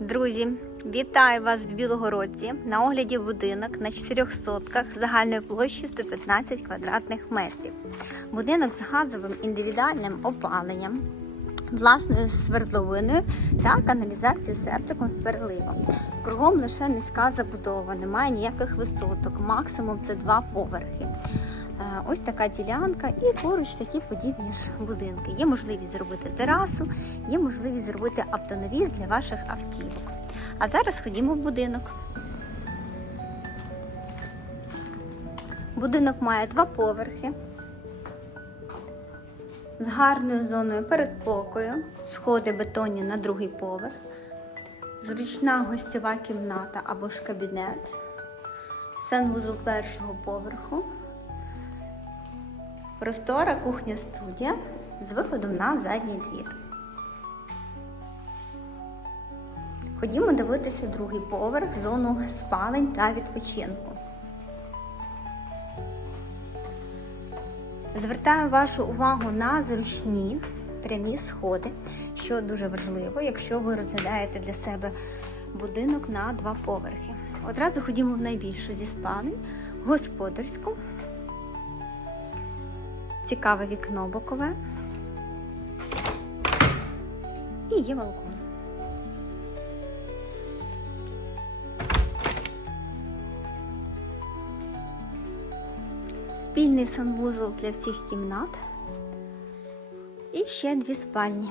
Друзі, вітаю вас в Білогородці на огляді будинок на 4 сотках загальною площею 115 квадратних метрів. Будинок з газовим індивідуальним опаленням, власною свердловиною та каналізацією септиком з переливом. Кругом лише низька забудова, немає ніяких висоток, максимум це два поверхи. Ось така ділянка і поруч такі подібні ж будинки. Є можливість зробити терасу, є можливість зробити автонавіз для ваших автівок. А зараз ходімо в будинок. Будинок має два поверхи з гарною зоною передпокою, сходи бетонні на другий поверх, зручна гостєва кімната або ж кабінет, санвузол першого поверху. Простора кухня-студія з виходом на задній двір. Ходімо дивитися другий поверх, зону спалень та відпочинку. Звертаю вашу увагу на зручні прямі сходи, що дуже важливо, якщо ви розглядаєте для себе будинок на два поверхи. Одразу ходімо в найбільшу зі спалень, господарську. Цікаве вікно бокове. І є балкон. Спільний санвузол для всіх кімнат. І ще дві спальні.